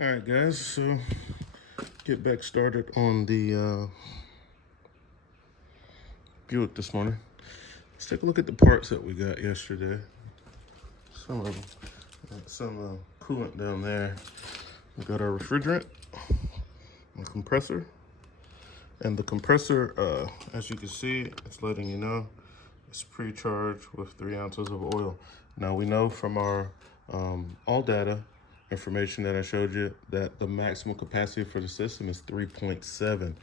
All right, guys, so get back started on the Buick this morning. Let's take a look at the parts that we got yesterday. Some of them, got some coolant down there. We got our refrigerant, a compressor, and the compressor, as you can see, it's letting you know it's pre-charged with 3 ounces of oil. Now we know from our all data information that I showed you that the maximum capacity for the system is 3.7.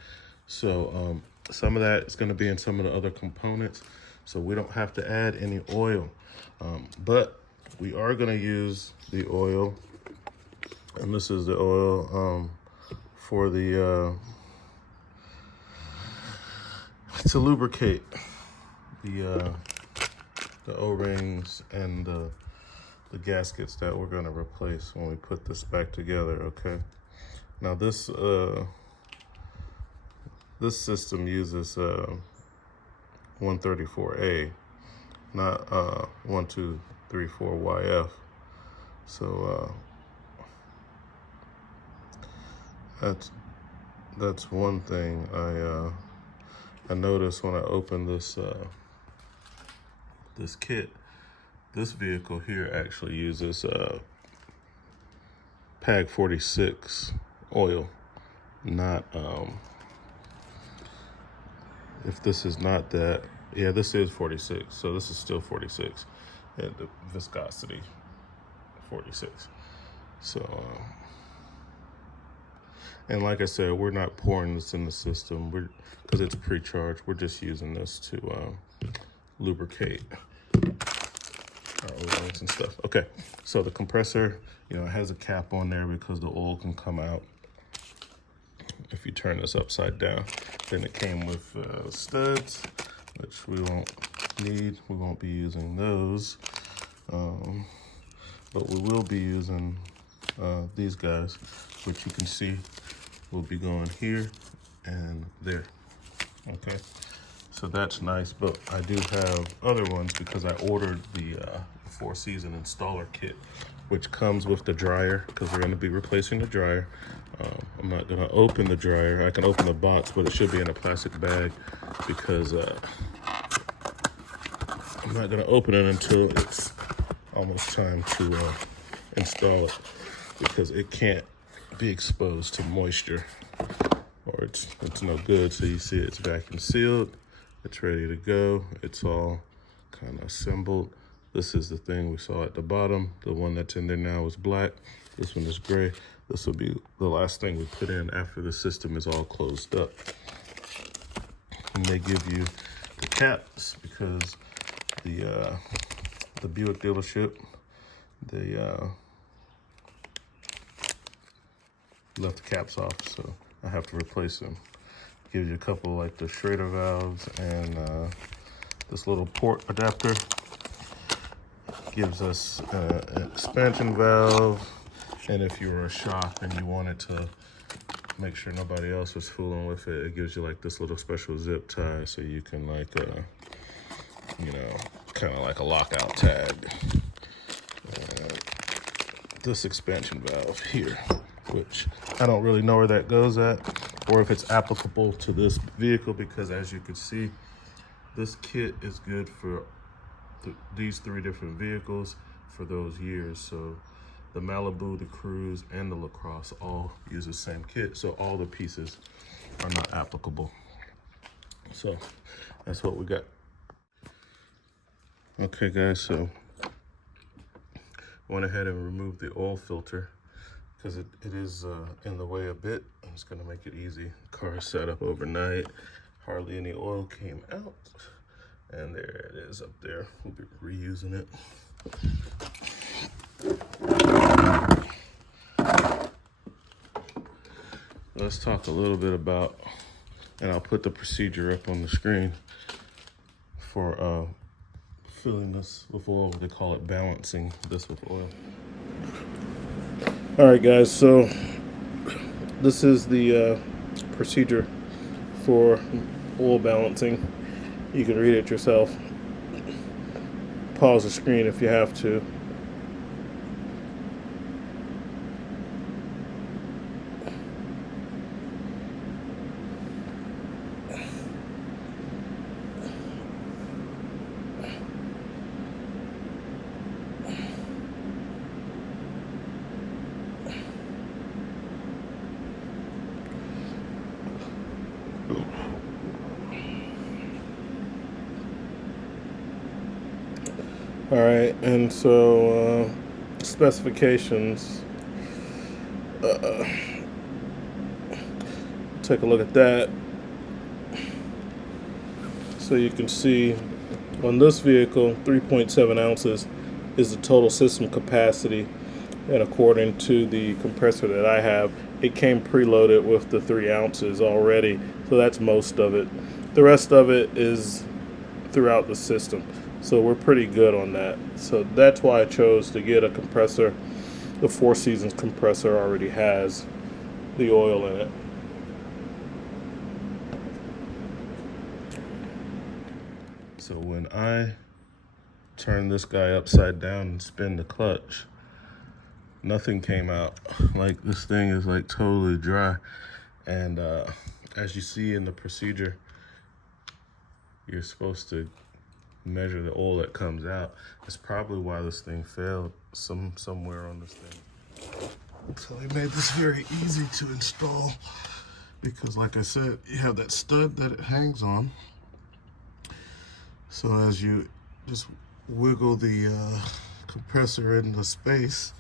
So some of that is going to be in some of the other components, so we don't have to add any oil. But we are going to use the oil, and this is the oil for the to lubricate the O-rings and the gaskets that we're going to replace when we put this back together. Okay, now this system uses 134A, not 1234YF. So that's one thing I noticed when I opened this this kit. This vehicle here actually uses PAG 46 oil, not if this is not that, yeah, this is 46, so this is still 46, and the viscosity 46. So and like I said, we're not pouring this in the system, because it's pre-charged. We're just using this to lubricate our O-rings and stuff. Okay, so the compressor, it has a cap on there because the oil can come out if you turn this upside down. Then it came with studs, which we won't need. We won't be using those, but we will be using these guys, which you can see will be going here and there. Okay, so that's nice, but I do have other ones because I ordered the 4-season installer kit, which comes with the dryer, because we're going to be replacing the dryer. I'm not going to open the dryer. I can open the box, but it should be in a plastic bag, because I'm not going to open it until it's almost time to install it, because it can't be exposed to moisture or it's no good. So you see it's vacuum sealed, it's ready to go, it's all kind of assembled. This is the thing we saw at the bottom. The one that's in there now is black. This one is gray. This will be the last thing we put in after the system is all closed up. And they give you the caps because the Buick dealership, they left the caps off, so I have to replace them. Gives you a couple like the Schrader valves and this little port adapter. Gives us an expansion valve, and if you were a shop and you wanted to make sure nobody else was fooling with it, it gives you like this little special zip tie, so you can like kind of like a lockout tag. This expansion valve here, which I don't really know where that goes at, or if it's applicable to this vehicle, because as you can see, this kit is good for these 3 different vehicles for those years. So the Malibu, the Cruise, and the Lacrosse all use the same kit, so all the pieces are not applicable. So that's what we got. Okay guys, so went ahead and removed the oil filter because it is in the way a bit. I'm just gonna make it easy. Car is set up overnight, hardly any oil came out, and there it is up there. We'll be reusing it. Let's talk a little bit about, and I'll put the procedure up on the screen for filling this with oil. They call it balancing this with oil. All right guys, so this is the procedure for oil balancing. You can read it yourself. Pause the screen if you have to. All right, and so specifications. Take a look at that. So you can see on this vehicle, 3.7 ounces is the total system capacity. And according to the compressor that I have, it came preloaded with the 3 ounces already. So that's most of it. The rest of it is throughout the system. So we're pretty good on that. So that's why I chose to get a compressor. The Four Seasons compressor already has the oil in it. So when I turn this guy upside down and spin the clutch, nothing came out. Like, this thing is like totally dry. And as you see in the procedure, you're supposed to measure the oil that comes out. That's probably why this thing failed somewhere on this thing. So they made this very easy to install because, like I said, you have that stud that it hangs on. So as you just wiggle the compressor into space,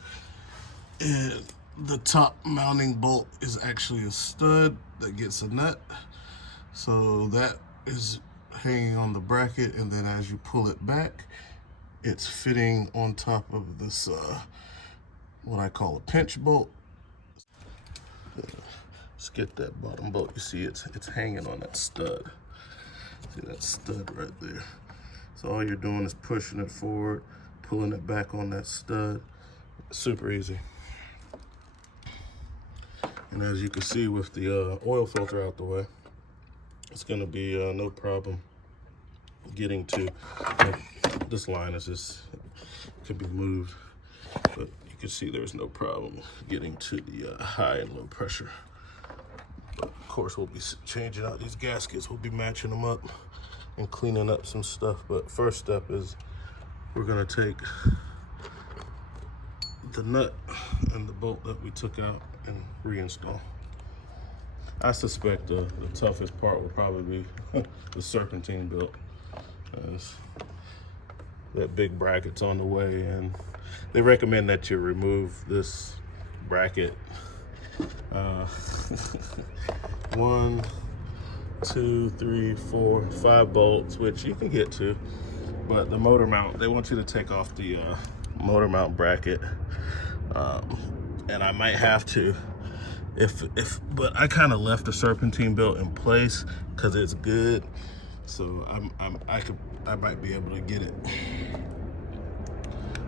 and the top mounting bolt is actually a stud that gets a nut. So that is hanging on the bracket, and then as you pull it back, it's fitting on top of this what I call a pinch bolt. Let's get that bottom bolt. You see it's hanging on that stud. See that stud right there. So all you're doing is pushing it forward, pulling it back on that stud. Super easy. And as you can see with the oil filter out the way, it's gonna be no problem getting to, this line is just, could be moved, but you can see there's no problem getting to the high and low pressure. But of course, we'll be changing out these gaskets. We'll be matching them up and cleaning up some stuff. But first step is we're gonna take the nut and the bolt that we took out and reinstall. I suspect the toughest part will probably be the serpentine belt, as that big bracket's on the way, and they recommend that you remove this bracket 1, 2, 3, 4, 5 bolts, which you can get to, but the motor mount, they want you to take off the motor mount bracket, and I might have to, but I kind of left the serpentine belt in place because it's good, so I might be able to get it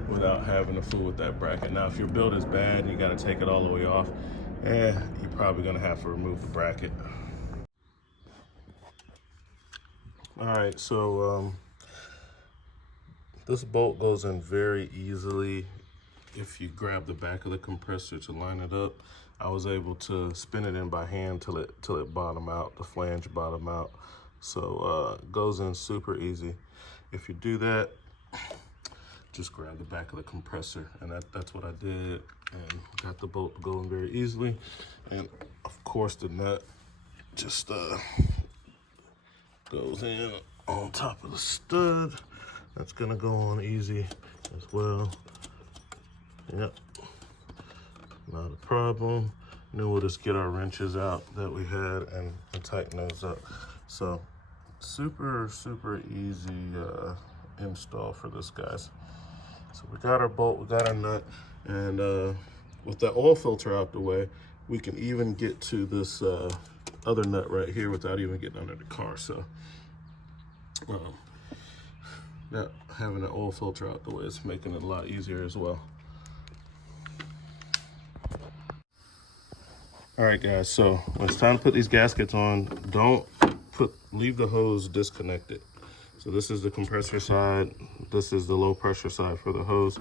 without having to fool with that bracket. Now, if your build is bad and you got to take it all the way off, you're probably gonna have to remove the bracket. All right, so this bolt goes in very easily if you grab the back of the compressor to line it up. I was able to spin it in by hand till it bottom out, the flange bottom out. So it goes in super easy. If you do that, just grab the back of the compressor, and that's what I did, and got the bolt going very easily. And of course, the nut just goes in on top of the stud. That's gonna go on easy as well. Yep, not a problem. And then we'll just get our wrenches out that we had and tighten those up. So super easy install for this, guys. So we got our bolt, we got our nut, and with that oil filter out the way, we can even get to this other nut right here without even getting under the car. So having the oil filter out the way is making it a lot easier as well. All right, guys, so when it's time to put these gaskets on, leave the hose disconnected. So this is the compressor side, this is the low pressure side for the hose.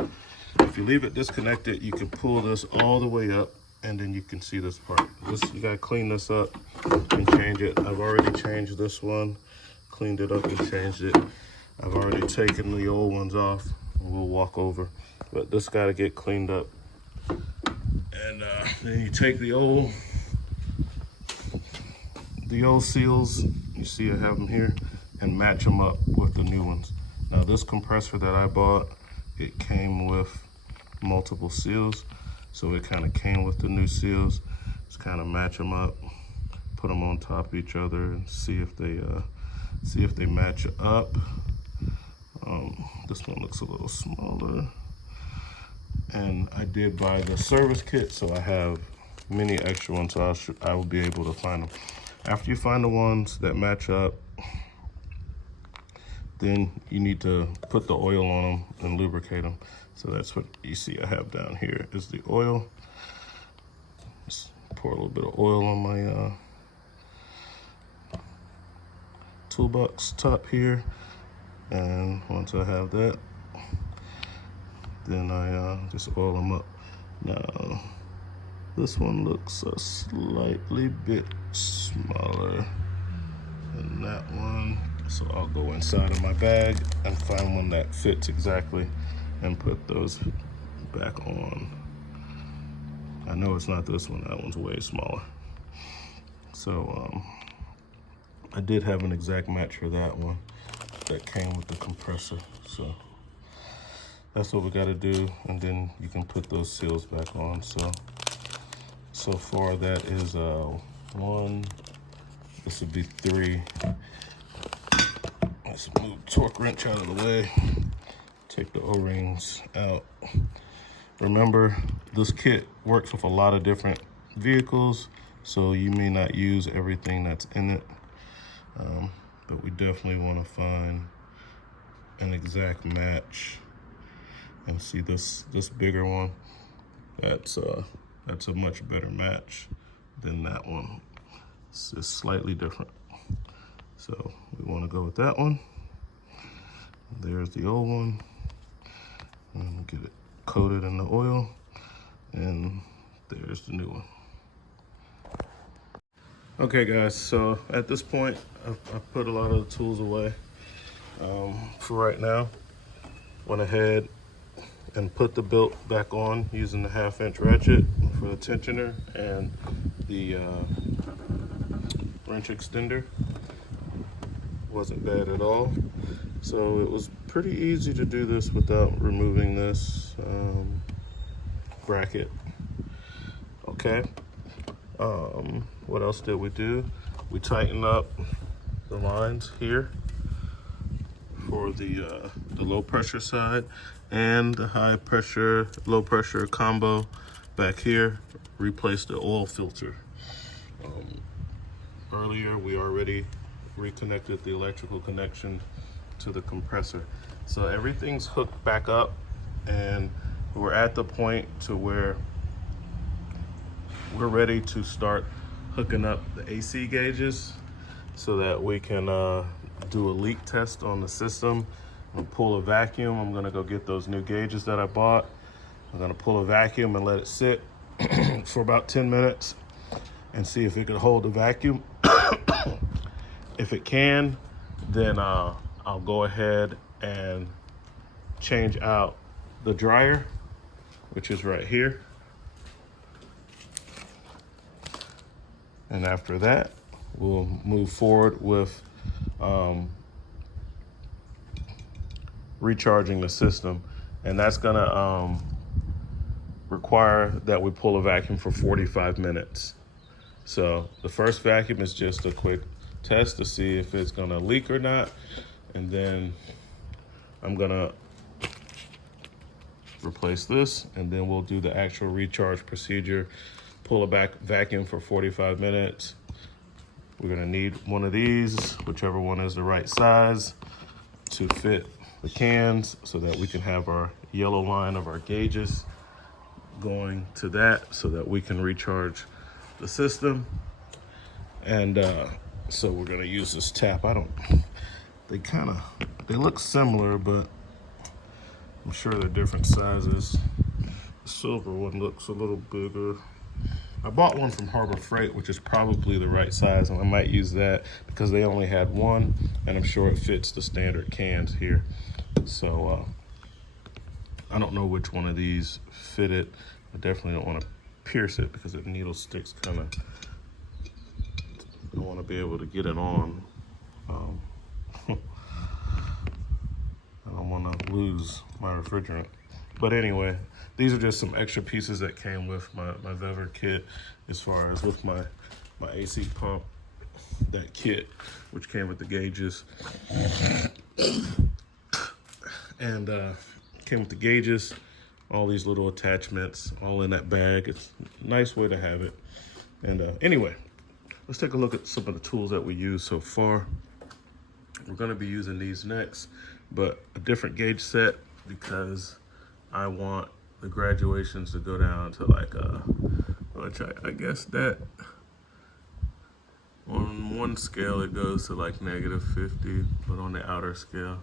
If you leave it disconnected, you can pull this all the way up, and then you can see this part. You gotta clean this up and change it. I've already changed this one, cleaned it up and changed it. I've already taken the old ones off, and we'll walk over. But this gotta get cleaned up. And then you take the old seals, you see I have them here, and match them up with the new ones. Now this compressor that I bought it came with multiple seals. So it kind of came with the new seals. Just kind of match them up, put them on top of each other, and see if they match up. This one looks a little smaller. And I did buy the service kit, so I have many extra ones, so I will be able to find them. After you find the ones that match up, then you need to put the oil on them and lubricate them. So that's what you see I have down here is the oil. Just pour a little bit of oil on my toolbox top here. And once I have that, then I just oil them up. Now, this one looks a slightly bit smaller than that one. So I'll go inside of my bag and find one that fits exactly and put those back on. I know it's not this one, that one's way smaller. So I did have an exact match for that one that came with the compressor. So that's what we gotta do, and then you can put those seals back on. So far that is one, this would be three. Let's move the torque wrench out of the way, take the O-rings out. Remember, this kit works with a lot of different vehicles, so you may not use everything that's in it, but we definitely want to find an exact match. And see this bigger one, that's a much better match than that one. It's just slightly different. So we want to go with that one. There's the old one. And get it coated in the oil. And there's the new one. Okay guys, so at this point, I've put a lot of the tools away. For right now, went ahead and put the belt back on using the 1/2-inch ratchet for the tensioner and the wrench extender. Wasn't bad at all. So it was pretty easy to do this without removing this bracket. Okay. What else did we do? We tightened up the lines here for the low pressure side, and the high pressure, low pressure combo back here. Replaced the oil filter. Earlier we already reconnected the electrical connection to the compressor. So everything's hooked back up, and we're at the point to where we're ready to start hooking up the AC gauges so that we can do a leak test on the system. I'm gonna pull a vacuum. I'm gonna go get those new gauges that I bought. I'm gonna pull a vacuum and let it sit for about 10 minutes and see if it can hold the vacuum. If it can, then I'll go ahead and change out the dryer, which is right here. And after that, we'll move forward with recharging the system. And that's gonna require that we pull a vacuum for 45 minutes. So the first vacuum is just a quick test to see if it's gonna leak or not. And then I'm gonna replace this, and then we'll do the actual recharge procedure. Pull a vacuum for 45 minutes. We're gonna need one of these, whichever one is the right size, to fit the cans so that we can have our yellow line of our gauges going to that so that we can recharge the system. And so we're gonna use this tap. They look similar, but I'm sure they're different sizes. The silver one looks a little bigger. I bought one from Harbor Freight, which is probably the right size, and I might use that because they only had one, and I'm sure it fits the standard cans here. So I don't know which one of these fit it. I definitely don't want to pierce it because the needle sticks kind of, I want to be able to get it on. I don't want to lose my refrigerant. But anyway, these are just some extra pieces that came with my Vever kit, as far as with my AC pump, that kit, which came with the gauges. And came with the gauges, all these little attachments, all in that bag. It's a nice way to have it. And anyway, let's take a look at some of the tools that we use so far. We're gonna be using these next, but a different gauge set, because I want the graduations to go down to like, which I guess that on one scale it goes to like -50, but on the outer scale,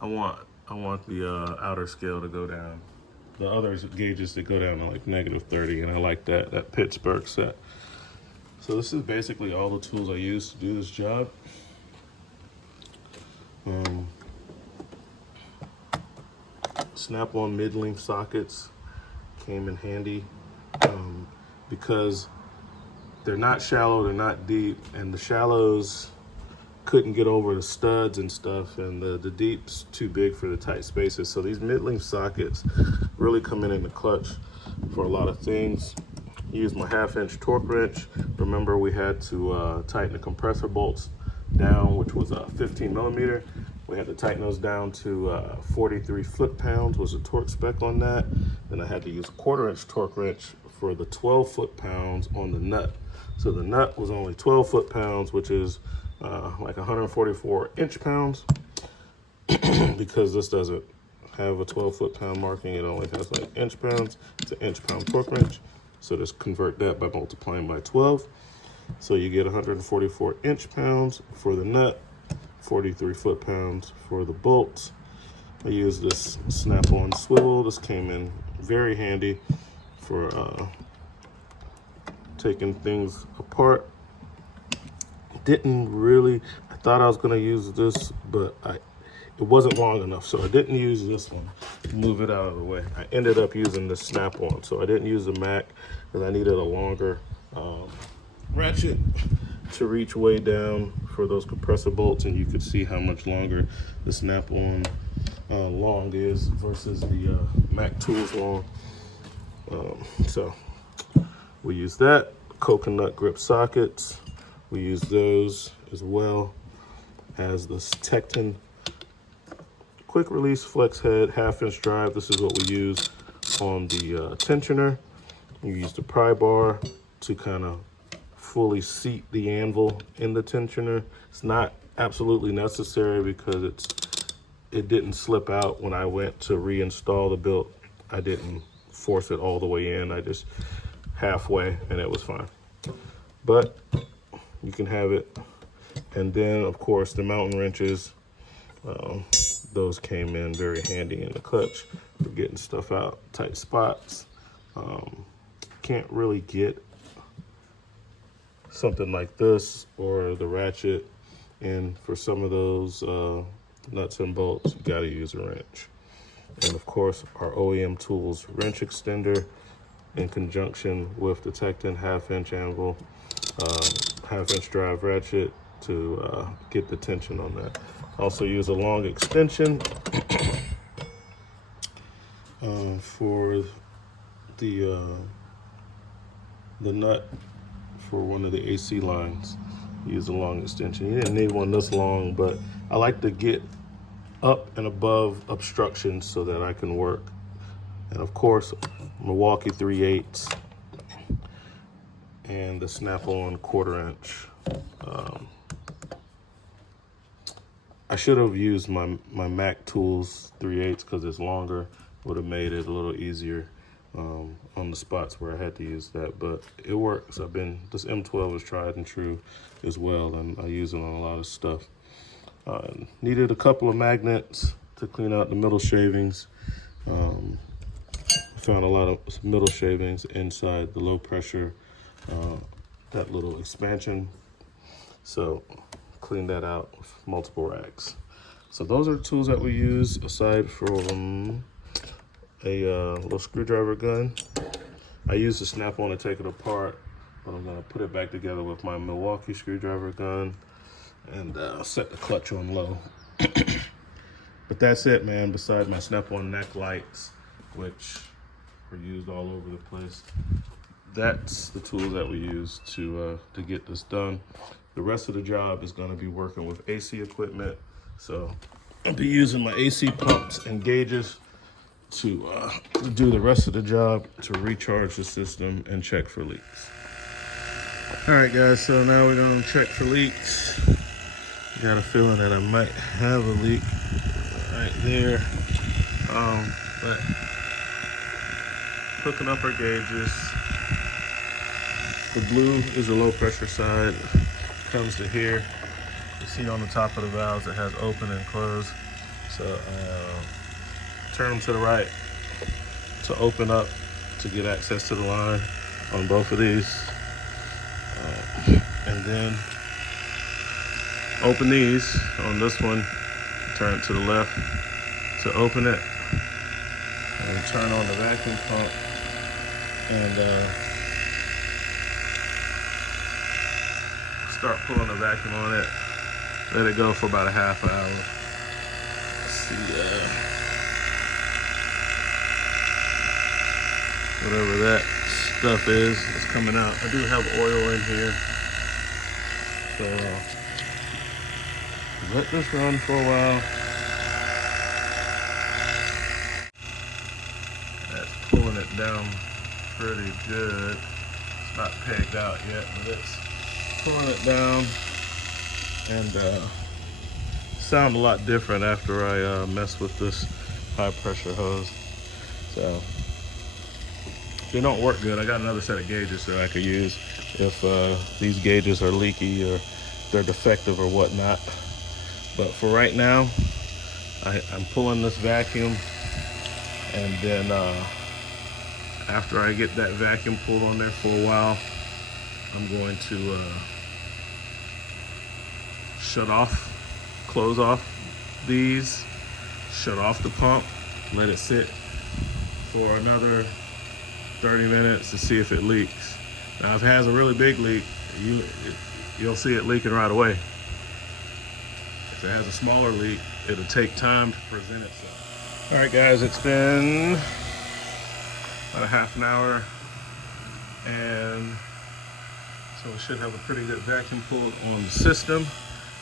I want the outer scale to go down. The other gauges to go down to like -30, and I like that Pittsburgh set. So this is basically all the tools I use to do this job. Snap-on mid-length sockets came in handy because they're not shallow, they're not deep, and the shallows couldn't get over the studs and stuff, and the deep's too big for the tight spaces. So these mid-length sockets really come in the clutch for a lot of things. Use my 1/2-inch torque wrench. Remember, we had to tighten the compressor bolts down, which was a 15 millimeter. We had to tighten those down to 43 foot-pounds was the torque spec on that. Then I had to use a 1/4-inch torque wrench for the 12 foot-pounds on the nut. So the nut was only 12 foot-pounds, which is like 144 inch-pounds. Because this doesn't have a 12 foot-pound marking, it only has like inch-pounds. It's an inch-pound torque wrench. So just convert that by multiplying by 12. So you get 144 inch-pounds for the nut, 43 foot-pounds for the bolts. I use this snap-on swivel. This came in very handy for taking things apart. Didn't really, I thought I was gonna use this, but it wasn't long enough, so I didn't use this one. Move it out of the way. I ended up using the snap-on, so I didn't use the Mac because I needed a longer ratchet to reach way down for those compressor bolts, and you could see how much longer the snap-on long is versus the Mac Tools long. So we use that. Coconut grip sockets, we use those as well as this Tecton quick release flex head 1/2-inch drive. This is what we use on the tensioner. You use the pry bar to kind of fully seat the anvil in the tensioner. It's not absolutely necessary because it didn't slip out when I went to reinstall the belt. I didn't force it all the way in. I just halfway, and it was fine. But you can have it. And then, of course, the mountain wrenches. Those came in very handy in the clutch for getting stuff out, tight spots. Can't really get something like this or the ratchet in for some of those nuts and bolts. You gotta use a wrench. And of course, our OEM Tools wrench extender in conjunction with the Tecton 1/2-inch anvil, 1/2-inch drive ratchet to get the tension on that. Also use a long extension for the nut for one of the AC lines. Use a long extension. You didn't need one this long, but I like to get up and above obstructions so that I can work. And of course, Milwaukee 3/8 and the snap-on 1/4-inch. I should have used my Mac Tools 3/8 because it's longer. Would have made it a little easier on the spots where I had to use that, but it works. This M12 is tried and true as well, and I use it on a lot of stuff. Needed a couple of magnets to clean out the middle shavings. Found a lot of middle shavings inside the low pressure, that little expansion. So clean that out with multiple racks. So those are the tools that we use aside from a little screwdriver gun. I use the snap-on to take it apart, but I'm gonna put it back together with my Milwaukee screwdriver gun and set the clutch on low. But that's it, man, besides my Snap-on neck lights, which are used all over the place. That's the tools that we use to get this done. The rest of the job is gonna be working with AC equipment. So I'll be using my AC pumps and gauges to do the rest of the job, to recharge the system and check for leaks. All right, guys, so now we're gonna check for leaks. Got a feeling that I might have a leak right there. But hooking up our gauges. The blue is the low pressure side. Comes to here. You see on the top of the valves it has open and close. So turn them to the right to open up to get access to the line on both of these. And then open these on this one, turn it to the left to open it, and turn on the vacuum pump and start pulling the vacuum on it. Let it go for about a half hour. Let's see, whatever that stuff is coming out. I do have oil in here, so let this run for a while. That's pulling it down pretty good. It's not pegged out yet, but it's pulling it down, and sound a lot different after I mess with this high pressure hose. So they don't work good. I got another set of gauges that I could use if these gauges are leaky or they're defective or whatnot. But for right now, I'm pulling this vacuum, and then after I get that vacuum pulled on there for a while, I'm going to shut off, close off these, shut off the pump, let it sit for another 30 minutes to see if it leaks. Now, if it has a really big leak, you'll see it leaking right away. If it has a smaller leak, it'll take time to present itself. All right, guys, it's been about a half an hour, and so we should have a pretty good vacuum pulled on the system.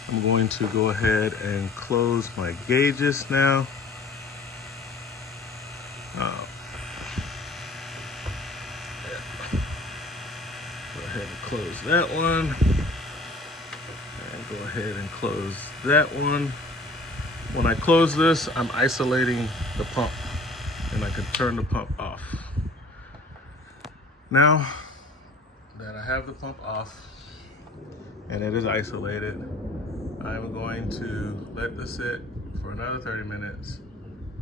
I'm going to go ahead and close my gauges now. Go ahead and close that one. And go ahead and close that one. When I close this, I'm isolating the pump, and I can turn the pump off. Now that I have the pump off and it is isolated, I'm going to let this sit for another 30 minutes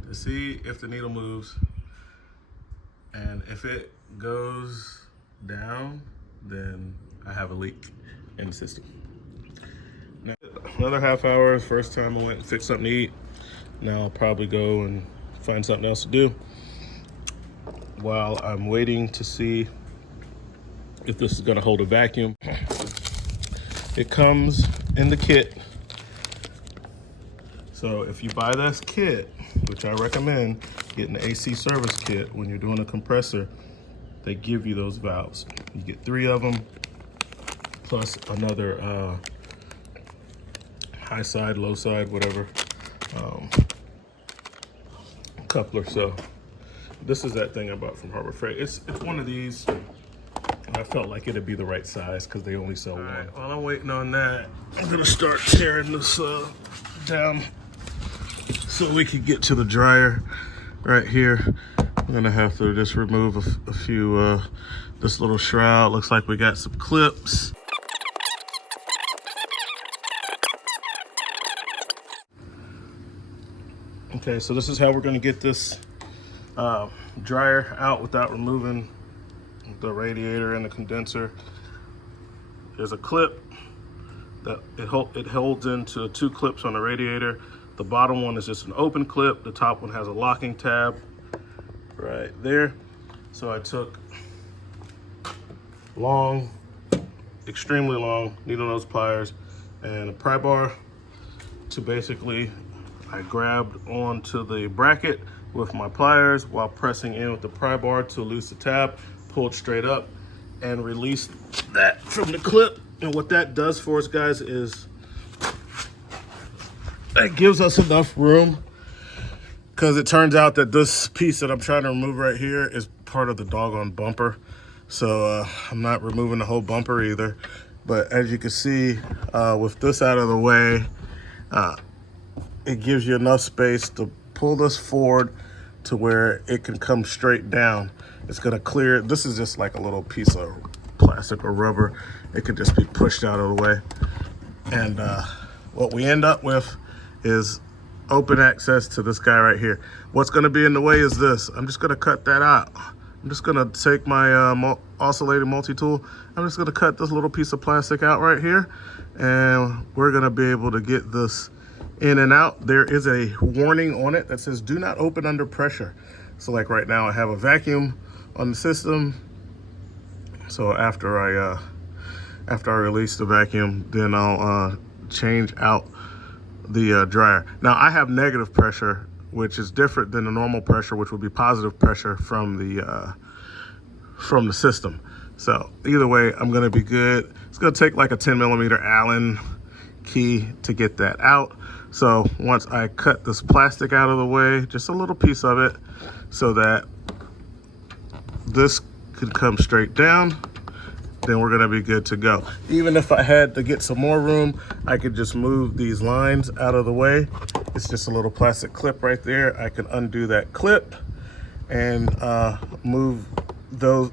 to see if the needle moves. And if it goes down, then I have a leak in the system. Now, another half hour. First time I went and fixed something to eat. Now I'll probably go and find something else to do while I'm waiting to see if this is gonna hold a vacuum. It comes in the kit. So if you buy this kit, which I recommend getting the AC service kit when you're doing a compressor, they give you those valves. You get 3 of them, plus another high side, low side, whatever, coupler. So this is that thing I bought from Harbor Freight. It's one of these, and I felt like it'd be the right size because they only sell one. Right, while I'm waiting on that, I'm gonna start tearing this down so we can get to the dryer right here. I'm gonna have to just remove a few, this little shroud. Looks like we got some clips. Okay, so this is how we're gonna get this dryer out without removing the radiator and the condenser. There's a clip that it holds into 2 clips on the radiator. The bottom one is just an open clip. The top one has a locking tab right there. So I took long, extremely long needle nose pliers and a pry bar to basically I grabbed onto the bracket with my pliers while pressing in with the pry bar to loose the tab, pulled straight up, and released that from the clip. And what that does for us, guys, is that gives us enough room, because it turns out that this piece that I'm trying to remove right here is part of the doggone bumper. So I'm not removing the whole bumper either. But as you can see, with this out of the way, it gives you enough space to pull this forward to where it can come straight down. It's gonna clear. This is just like a little piece of plastic or rubber. It could just be pushed out of the way. And what we end up with is open access to this guy right here. What's gonna be in the way is this. I'm just gonna cut that out. I'm just gonna take my oscillating multi-tool. I'm just gonna cut this little piece of plastic out right here, and we're gonna be able to get this in and out. There is a warning on it that says do not open under pressure. So like right now I have a vacuum on the system. So after I release the vacuum, then I'll change out the dryer. Now I have negative pressure, which is different than the normal pressure, which would be positive pressure from the system. So either way, I'm gonna be good. It's gonna take like a 10mm Allen key to get that out. So once I cut this plastic out of the way, just a little piece of it, so that this could come straight down, then we're gonna be good to go. Even if I had to get some more room, I could just move these lines out of the way. It's just a little plastic clip right there. I can undo that clip and move that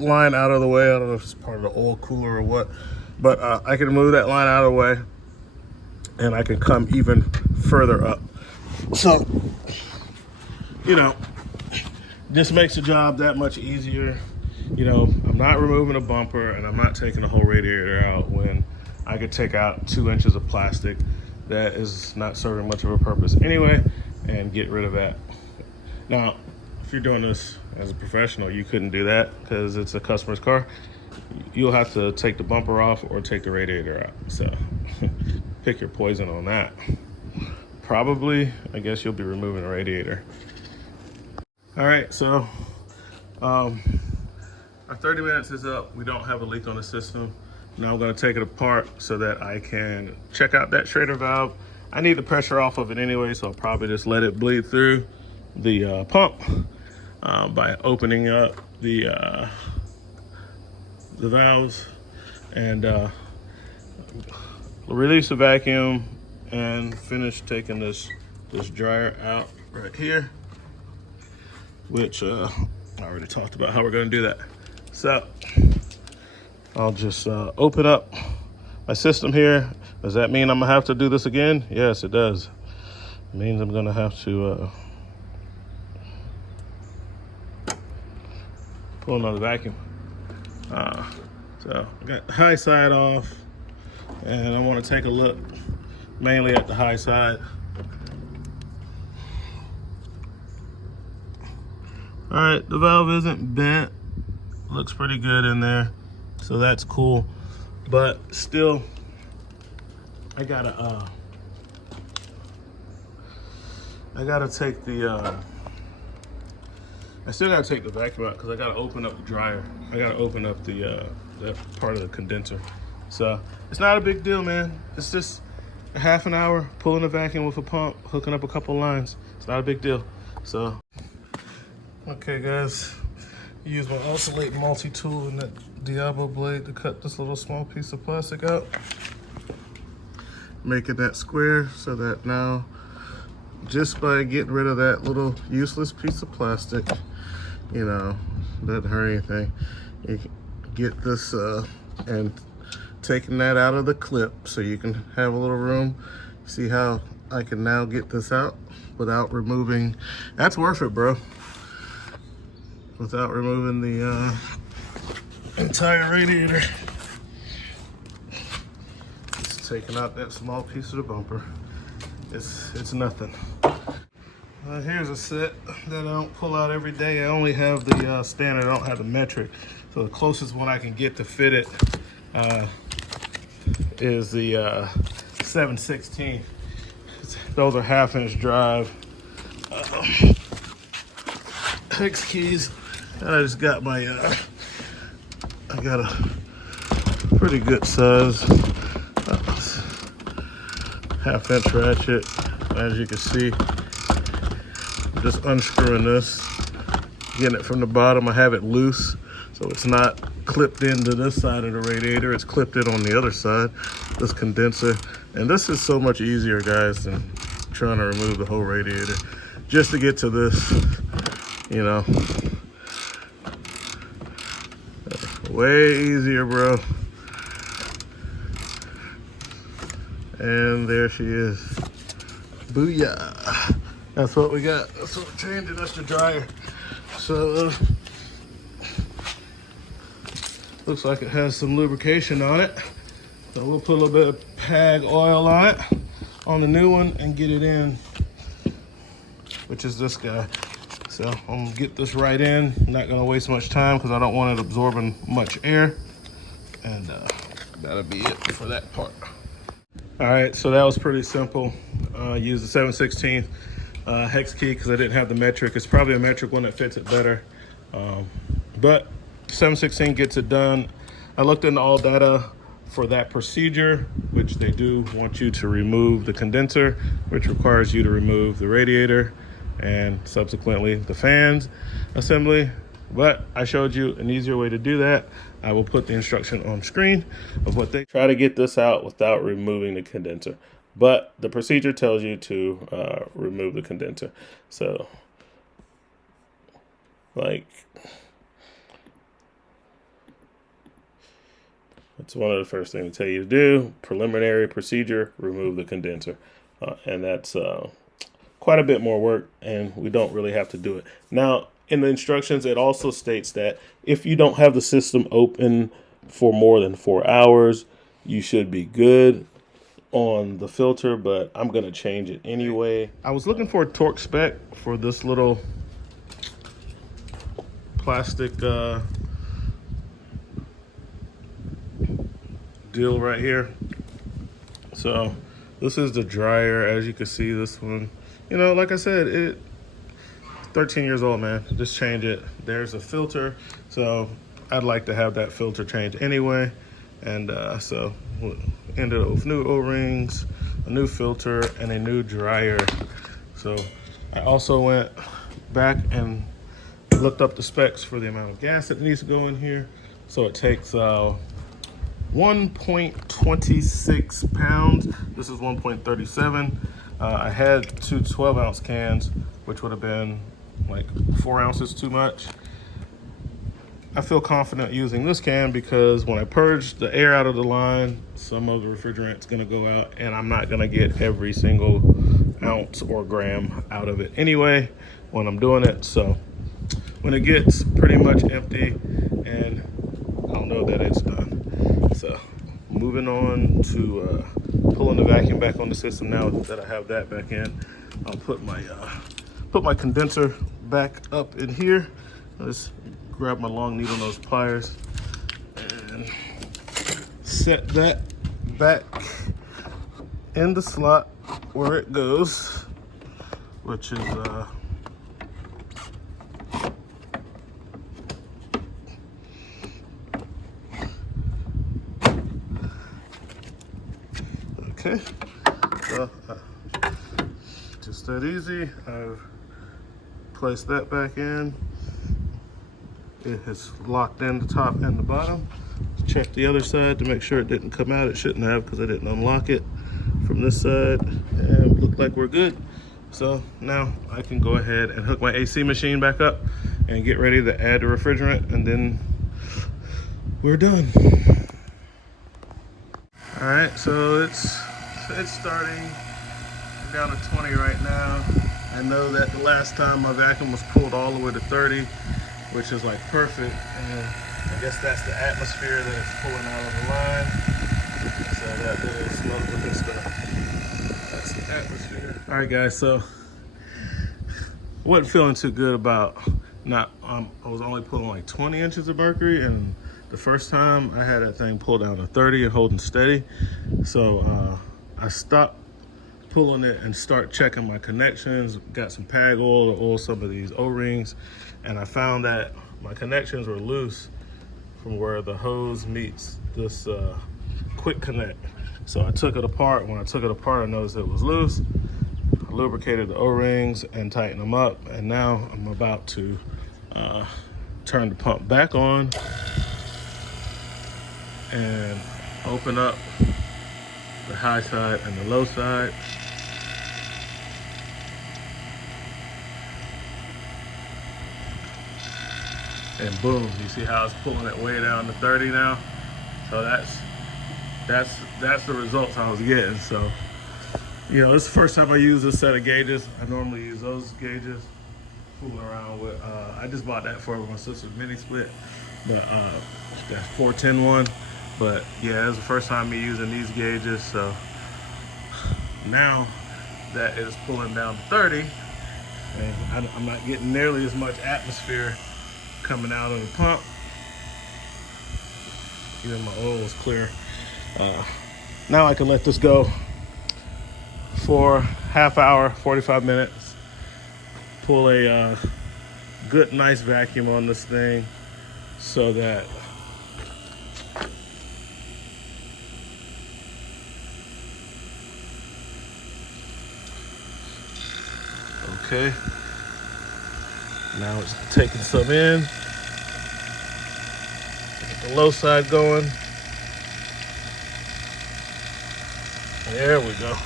line out of the way. I don't know if it's part of the oil cooler or what, but I can move that line out of the way, and I can come even further up. So, you know, this makes the job that much easier. You know, I'm not removing a bumper, and I'm not taking the whole radiator out when I could take out 2 inches of plastic that is not serving much of a purpose anyway, and get rid of that. Now, if you're doing this as a professional, you couldn't do that because it's a customer's car. You'll have to take the bumper off or take the radiator out. So pick your poison on that. Probably, I guess you'll be removing the radiator. All right, so our 30 minutes is up. We don't have a leak on the system. Now I'm gonna take it apart so that I can check out that Schrader valve. I need the pressure off of it anyway, so I'll probably just let it bleed through the pump by opening up the valves, and release the vacuum and finish taking this dryer out right here, which I already talked about how we're gonna do that. So I'll just open up my system here. Does that mean I'm gonna have to do this again? Yes, it does. It means I'm gonna have to pull another vacuum. So I got the high side off, and I want to take a look mainly at the high side. All right, the valve isn't bent. Looks pretty good in there, so that's cool. But still, I gotta take the I still gotta take the vacuum out because I gotta open up the dryer. I gotta open up the that part of the condenser. So it's not a big deal, man. It's just a half an hour pulling a vacuum with a pump, hooking up a couple lines. It's not a big deal. So, okay, guys, use my oscillate multi-tool and that Diablo blade to cut this little small piece of plastic out, making that square so that now, just by getting rid of that little useless piece of plastic, you know, doesn't hurt anything. You can get this and taking that out of the clip so you can have a little room. See how I can now get this out without removing, that's worth it, bro. Without removing the entire radiator. Just taking out that small piece of the bumper. It's nothing. Here's a set that I don't pull out every day. I only have the standard, I don't have the metric. So the closest one I can get to fit it is the 7/16. those are 1/2-inch drive hex keys. And I just got my, I got a pretty good size 1/2-inch ratchet. As you can see, just unscrewing this, getting it from the bottom. I have it loose, so it's not clipped into this side of the radiator. It's clipped in on the other side, this condenser. And this is so much easier, guys, than trying to remove the whole radiator. Just to get to this, you know, way easier, bro. And there she is. Booyah. That's what we got. That's what we're changing. That's the dryer. So, looks like it has some lubrication on it. So we'll put a little bit of PAG oil on it, on the new one, and get it in, which is this guy. So I'm gonna get this right in. I'm not gonna waste much time because I don't want it absorbing much air. And that'll be it for that part. All right, so that was pretty simple. Use the 7/16 hex key because I didn't have the metric. It's probably a metric one that fits it better. But 7/16 gets it done. I looked into all data for that procedure, which they do want you to remove the condenser, which requires you to remove the radiator and subsequently the fans assembly. But I showed you an easier way to do that. I will put the instruction on screen of what they try to get this out without removing the condenser. But the procedure tells you to remove the condenser. So, like, it's one of the first things they tell you to do. Preliminary procedure, remove the condenser. And that's quite a bit more work, and we don't really have to do it. Now, in the instructions, it also states that if you don't have the system open for more than 4 hours, you should be good on the filter, but I'm going to change it anyway. I was looking for a torque spec for this little plastic deal right here. So this is the dryer. As you can see, this one, you know, like I said, it 13 years old, man. Just change it. There's a filter, so I'd like to have that filter changed anyway. And so we'll ended up with new O-rings, a new filter, and a new dryer. So I also went back and looked up the specs for the amount of gas that needs to go in here. So it takes 1.26 pounds. This is 1.37. I had two 12-ounce cans, which would have been like 4 ounces too much. I feel confident using this can because when I purge the air out of the line, some of the refrigerant's gonna go out, and I'm not gonna get every single ounce or gram out of it anyway when I'm doing it. So when it gets pretty much empty, and I'll know that it's done. So moving on to pulling the vacuum back on the system. Now that I have that back in, I'll put my condenser back up in here. Let's grab my long needle nose pliers and set that back in the slot where it goes, which is okay. So just that easy. I've placed that back in. It has locked in the top and the bottom. Check the other side to make sure it didn't come out. It shouldn't have because I didn't unlock it from this side. And look like we're good. So now I can go ahead and hook my AC machine back up and get ready to add the refrigerant, and then we're done. All right, so it's starting. We're down to 20 right now. I know that the last time my vacuum was pulled all the way to 30, which is like perfect, and I guess that's the atmosphere that it's pulling out of the line. So that little smoke looking stuff, that's the atmosphere. All right, guys, so I wasn't feeling too good about I was only pulling like 20 inches of mercury, and the first time I had that thing pulled down to 30 and holding steady. So I stopped pulling it and start checking my connections. Got some pag oil to oil some of these O-rings, and I found that my connections were loose from where the hose meets this quick connect. So I took it apart. When I took it apart, I noticed it was loose. I lubricated the O-rings and tightened them up, and now I'm about to turn the pump back on and open up the high side and the low side. And boom, you see how it's pulling it way down to 30 now? So that's the results I was getting. So, you know, this is the first time I use this set of gauges. I normally use those gauges, fooling around with. I just bought that for my sister's mini split, but that's 410 one. But yeah, it's the first time me using these gauges. So now that it's pulling down to 30, and I'm not getting nearly as much atmosphere coming out of the pump. Even my oil is clear. Now I can let this go for half hour, 45 minutes. Pull a good, nice vacuum on this thing so that okay. Now it's taking some in. Get the low side going. There we go.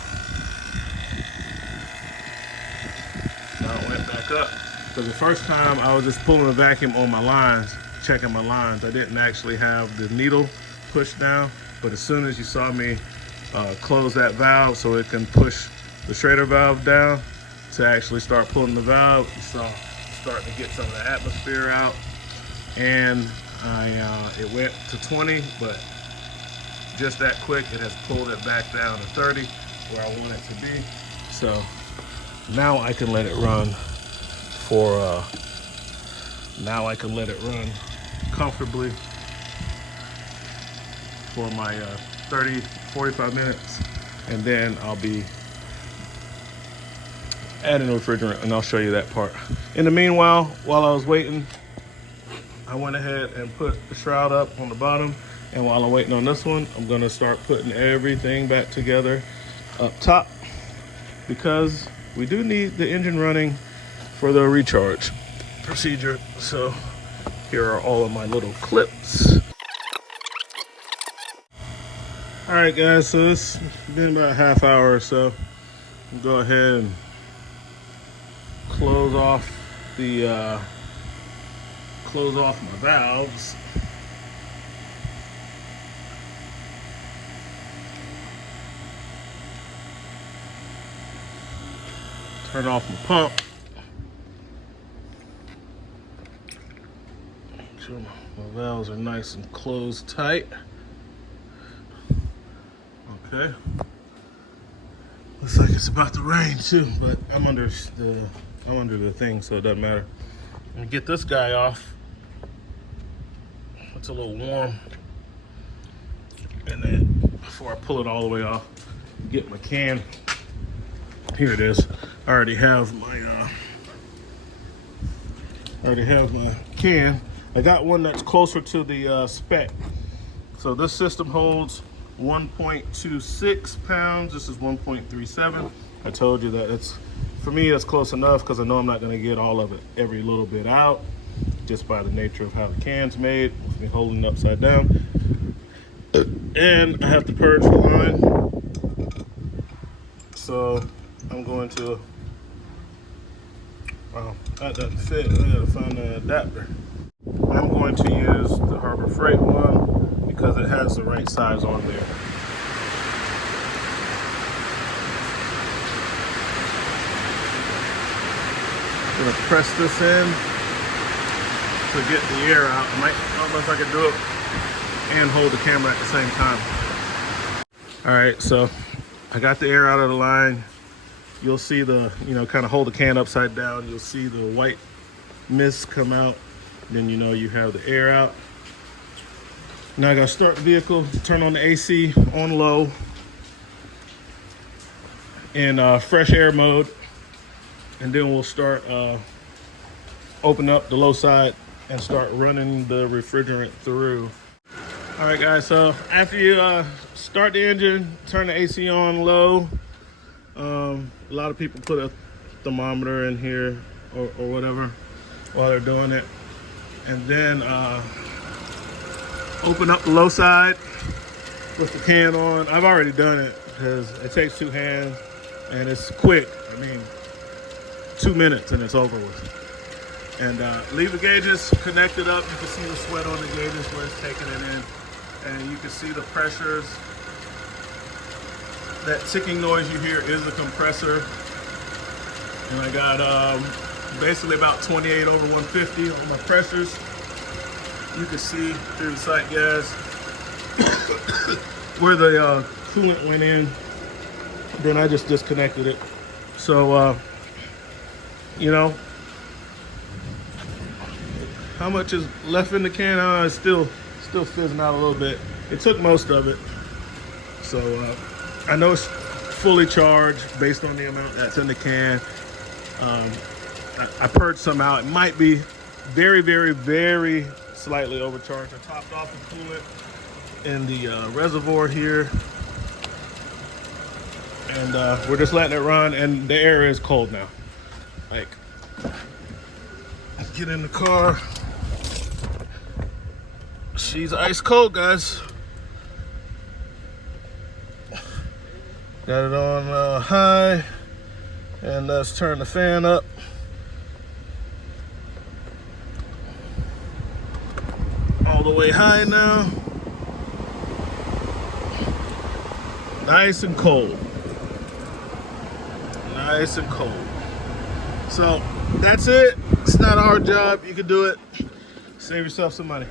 Now it went back up. So the first time I was just pulling a vacuum on my lines, checking my lines. I didn't actually have the needle pushed down, but as soon as you saw me close that valve so it can push the Schrader valve down to actually start pulling the valve, you saw starting to get some of the atmosphere out, and it went to 20, but just that quick it has pulled it back down to 30 where I want it to be. So now I can let it run for now I can let it run comfortably for my 30-45 minutes, and then I'll be adding refrigerant, and I'll show you that part. In the meanwhile, while I was waiting, I went ahead and put the shroud up on the bottom, and while I'm waiting on this one, I'm gonna start putting everything back together up top, because we do need the engine running for the recharge procedure. So here are all of my little clips. All right, guys, so it's been about a half hour or so. I'll go ahead and close off my valves. Turn off my pump. Make sure my valves are nice and closed tight. Okay. Looks like it's about to rain too, but I'm under the thing, so it doesn't matter. I'm gonna get this guy off. It's a little warm. And then before I pull it all the way off, get my can. Here it is. I already have my can. I got one that's closer to the spec. So this system holds 1.26 pounds. This is 1.37. I told you that it's, for me, that's close enough because I know I'm not going to get all of it, every little bit out, just by the nature of how the can's made, with me holding it upside down. And I have to purge the line. So I'm going to, wow, that doesn't fit. I gotta find an adapter. I'm going to use the Harbor Freight one because it has the right size on there. I'm gonna press this in to get the air out. I don't know if I can do it and hold the camera at the same time. All right, so I got the air out of the line. You'll see the, kind of hold the can upside down. You'll see the white mist come out. Then you know you have the air out. Now I gotta start the vehicle, turn on the AC on low. in fresh air mode, and then we'll start open up the low side and start running the refrigerant through. All right, guys, so after you start the engine, turn the AC on low. A lot of people put a thermometer in here or whatever while they're doing it. And then open up the low side with the can on. I've already done it because it takes 2 hands and it's quick. I mean, 2 minutes and it's over with. And leave the gauges connected up. You can see the sweat on the gauges where it's taking it in. And you can see the pressures. That ticking noise you hear is a compressor. And I got basically about 28 over 150 on my pressures. You can see through the sight gas where the coolant went in. Then I just disconnected it. So, you know, how much is left in the can? It's still fizzing out a little bit. It took most of it. So I know it's fully charged based on the amount that's in the can. I purged some out. It might be very, very, very slightly overcharged. I topped off the coolant in the reservoir here. And we're just letting it run, and the air is cold now. Like, get in the car. She's ice cold, guys. Got it on high, and let's turn the fan up. All the way high now. Nice and cold. Nice and cold. So that's it. It's not a hard job. You can do it. Save yourself some money.